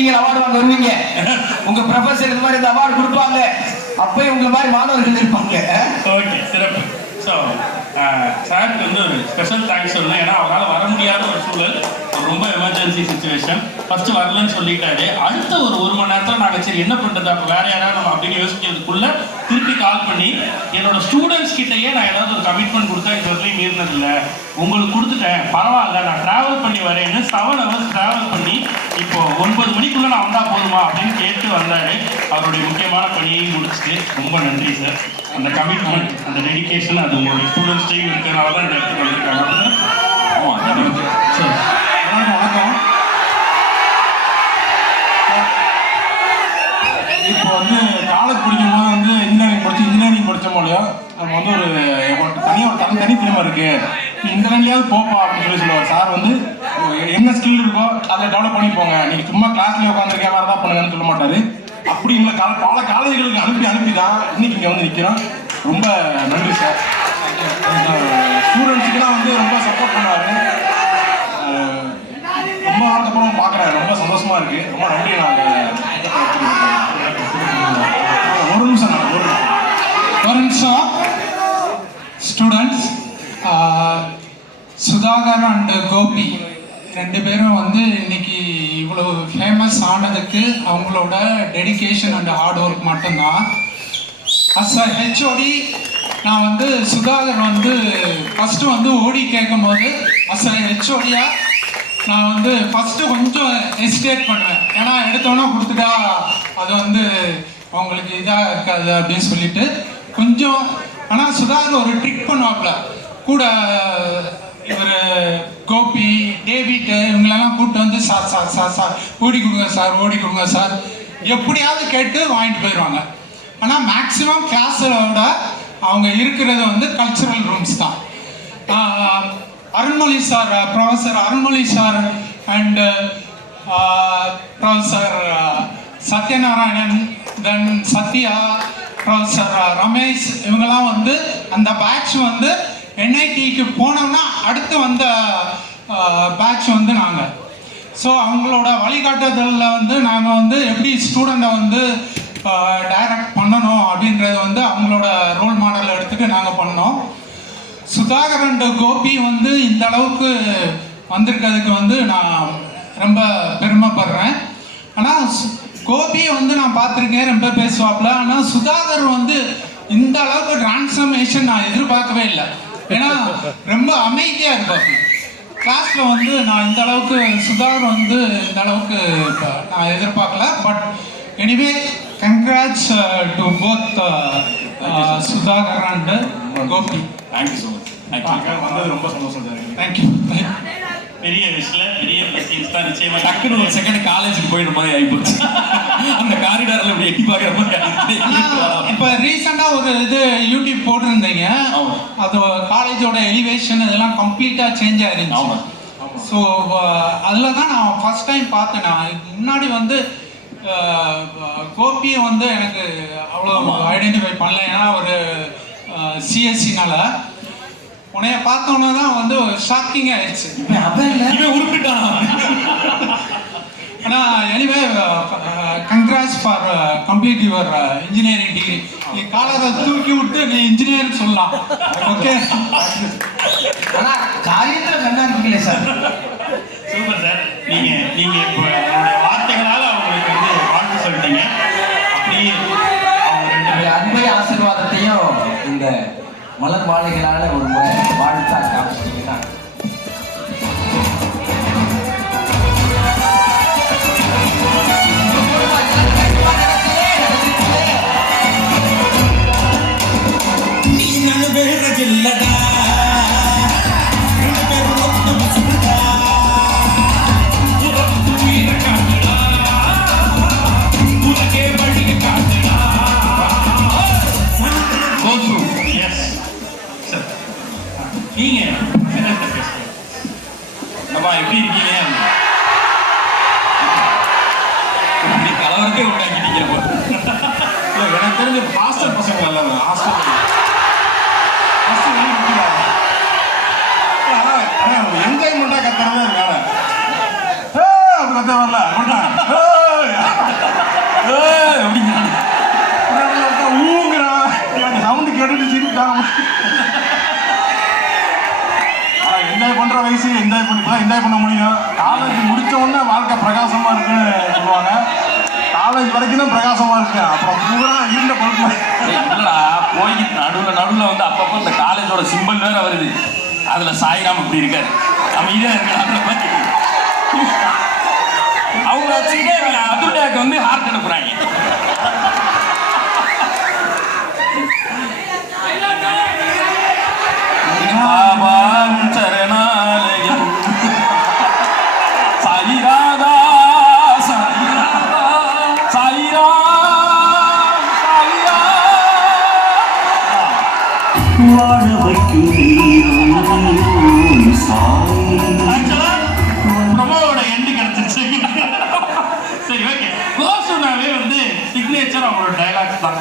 நீங்க அவார்டு வாங்க வருவீங்க. உங்க ப்ரொஃபசர் இது மாதிரி இந்த அவார்டு கொடுப்பாங்க. அப்பயும் உங்க மாதிரி மாணவர்கள் இருப்பாங்க. ஓகே, சிறப்பு. ஸோ சாருக்கு வந்து ஒரு ஸ்பெஷல் தேங்க்ஸ் சொல்லணும். ஏன்னா அவரால் வர முடியாத ஒரு சூழல், ரொம்ப எமர்ஜென்சி சுச்சுவேஷன். ஃபர்ஸ்ட் வரலன்னு சொல்லிட்டாரு. அடுத்த ஒரு மணி நேரத்தில் நாங்கள் சரி என்ன பண்ணுறது, அப்போ வேற யாராவது நம்ம அப்படின்னு யோசிக்கிறதுக்குள்ள திருப்பி கால் பண்ணி என்னோட ஸ்டூடெண்ட்ஸ் கிட்டேயே நான் ஏதாவது ஒரு கமிட்மெண்ட் கொடுத்தா இது வரையும் மீறினதில்லை, உங்களுக்கு கொடுத்துட்டேன், பரவாயில்ல, நான் ட்ராவல் பண்ணி வரேன்னு 7 hours ட்ராவல் பண்ணி இப்போ 9 மணிக்குள்ளே நான் வந்தால் போதுமா அப்படின்னு கேட்டு வந்தார். அவருடைய முக்கியமான பணியையும் முடிச்சுட்டு ரொம்ப நன்றி சார். அந்த கமிட்மெண்ட், அந்த டெடிக்கேஷன், அது உங்களுடைய ஸ்டூடெண்ட்ஸ்டையும் இருக்கிறனால தான் இந்த இடத்துக்கு வந்திருக்காங்க. ஆமாம், சார் வணக்கம். இப்போ வந்து காலேஜ் படிக்கும் போது வந்து இன்ஜினியரிங் படித்த போலையோ நம்ம வந்து ஒரு தனி திறமை இருக்கு, நீ இந்த லைன்லையாவது போப்பா அப்படின்னு சொல்லுவார் சார். வந்து என்ன ஸ்கில் இருக்கோ அதை டெவலப் பண்ணி போங்க, நீங்கள் சும்மா கிளாஸ்லேயே உட்காந்துருக்கே வேறு தான் பண்ணுங்கன்னு சொல்ல மாட்டார். அப்படி எங்களை பல காலேஜுகளுக்கு அனுப்பி தான் இன்னைக்கு இங்கே வந்து நிற்கிறோம். ரொம்ப நன்றி சார். ஸ்டூடெண்ட்ஸுக்குலாம் வந்து ரொம்ப சப்போர்ட் பண்ணுவார். ரொம்ப நாளுக்கு அப்புறம் பார்க்குறேன், ரொம்ப சந்தோஷமா இருக்கு. ரொம்ப நன்றி. ஒரு நிமிஷம் ஸ்டூடெண்ட்ஸ், சுதாகர் அண்ட் கோபி 2 பேரும் வந்து இன்னைக்கு இவ்வளோ ஃபேமஸ் ஆனதுக்கு அவங்களோட டெடிகேஷன் அண்ட் ஹார்ட் ஒர்க் மட்டும்தான். அஸ் அ ஹெச்ஓடி நான் வந்து சுதாகர் வந்து ஃபஸ்ட்டு வந்து ஓடி கேட்கும் போது அஸ் அ ஹெச்ஓடியாக நான் வந்து ஃபஸ்ட்டு கொஞ்சம் ஹெசிடேட் பண்ணுவேன். ஏன்னா எடுத்தோன்னா கொடுத்துட்டா அது வந்து அவங்களுக்கு இதாக இருக்காது அப்படின்னு சொல்லிட்டு கொஞ்சம். ஆனால் சுதாகர் ஒரு ட்ரிக் பண்ணுவாப்புல கூட. இவர் கோபி, டேவிட் இவங்களெல்லாம் கூப்பிட்டு வந்து சார் ஓடி கொடுங்க சார் எப்படியாவது கேட்டு வாங்கிட்டு போயிடுவாங்க. ஆனால் மேக்ஸிமம் கிளாஸோட அவங்க இருக்கிறது வந்து கல்ச்சுரல் ரூம்ஸ் தான். Arunmozhi sir, professor Arunmozhi sir and professor Sathyanarayanan, then Sathya, professor Ramesh, இவங்கெல்லாம் வந்து அந்த பேட்ச் வந்து என்ஐடிக்கு போனோம்னா அடுத்து வந்த பேட்ச் வந்து நாங்கள். ஸோ அவங்களோட வழிகாட்டுதலில் வந்து நாங்கள் வந்து எப்படி ஸ்டூடெண்ட்டை வந்து டைரக்ட் பண்ணணும் அப்படின்றது வந்து அவங்களோட ரோல் மாடல் எடுத்துகிட்டு நாங்கள் பண்ணோம். சுதாகர் அண்ட் கோபி வந்து இந்த அளவுக்கு வந்திருக்கிறதுக்கு வந்து நான் ரொம்ப பெருமைப்படுறேன். ஆனால் கோபியை வந்து நான் பார்த்துருக்கேன், ரொம்ப பேசுவாப்புல. ஆனால் சுதாகர் வந்து இந்த அளவுக்கு டிரான்ஸ்ஃபர்மேஷன் நான் எதிர்பார்க்கவே இல்லை. ஏன்னா ரொம்ப அமைதியாக இருப்பார் கிளாஸில். வந்து நான் இந்த அளவுக்கு சுதாகர் வந்து இந்த அளவுக்கு நான் எதிர்பார்க்கல. But anyway congrats to both Sudhakar and Gopi. Thank you so much. வந்தது ரொம்ப சந்தோஷம் சார். தேங்க்யூ. பெரிய விஷயம், பெரிய பிளஸிங்ஸ் தான். நிச்சயமா டக்குன்னு ஒரு செகண்ட் காலேஜுக்கு போயிடுற மாதிரி ஆகிப்போச்சு. அந்த காரிடாரில் இப்படி எட்டி பார்க்குற மாதிரி. இப்போ ரீசெண்டாக ஒரு இது யூடியூப் போட்டிருந்தீங்க, அது காலேஜோட எலிவேஷன் இதெல்லாம் கம்ப்ளீட்டாக சேஞ்ச் ஆயிருந்துச்சு. ஸோ அதில் தான் நான் ஃபர்ஸ்ட் டைம் பார்த்தேன். நான் முன்னாடி வந்து கோபியை வந்து எனக்கு அவ்வளோ ஐடென்டிஃபை பண்ணல. ஏன்னா ஒரு சிஎஸ்சினால உன்னைய பார்த்தோன்னே தான் வந்து ஷாக்கிங் ஆயிடுச்சு. இவன் உருப்பிட்டானா? ஆனால் anyway congrats for complete your engineering degree. நீ காலரை தூக்கி விட்டு நீ இன்ஜினியர் சொல்லலாம். ஓகே. ஆனால் காரியத்தில் கண்ணா இருக்கீங்களே சார். Super sir. நீங்கள் இப்போ உங்களுடைய வார்த்தைகளால் அவங்களுக்கு வந்து வாழ்த்து சொல்லிட்டீங்க. அப்படியே அவங்க 2 பேர் அன்பை ஆசீர்வாதத்தையும் இந்த மலர் மாலைகளால ஒரு முறை வாழ்த்தா காமிச்சிட்டீங்கன்னா எப்படி இருக்கீங்க? கலவரத்தை உண்டாக்கிட்டீங்க. எனக்கு தெரிஞ்ச ஹாஸ்டல் பசங்க இல்லை, ஹாஸ்டல் என்ஜாய்மெண்ட்டாக கத்துறதே வேலை. அப்படி கத்த வரல கேட்டுட்டு சிரிப்பாங்க. என்ஜாய் பண்ற வயசு என்ஜாய் பண்ண முடியும். காலேஜ் முடிச்ச உடனே வாழ்க்கை பிரகாசமா இருக்குன்னு சொல்லுவாங்க. காலேஜ் வரைக்கும் தான் பிரகாசமா இருக்கு, அப்புறம் பூரா இருந்த பழுப்பு. இல்லடா போய் நடுவுல வந்து அப்பப்போ இந்த காலேஜோட சிம்பிள் வேற வருது, அதுல சாய்ராம் இப்படி இருக்காரு, அமைதியா இருக்கலாம். அவங்க வச்சுக்கிட்டே அதுடாக்கு வந்து ஹார்ட் அனுப்புறாங்க. பாபா சரணாலயம் சாயிராதா சாயிராதா சாயிரா சாயிரா வாழ வைக்கும் ஆக்சுவலா ப்ரொமோவோட எண்டு கிடைச்சிருச்சு. சரி ஓகே, கோசுனாவே வந்து சிக்னேச்சர் அவங்களோட டைலாக்ஸ் தான்.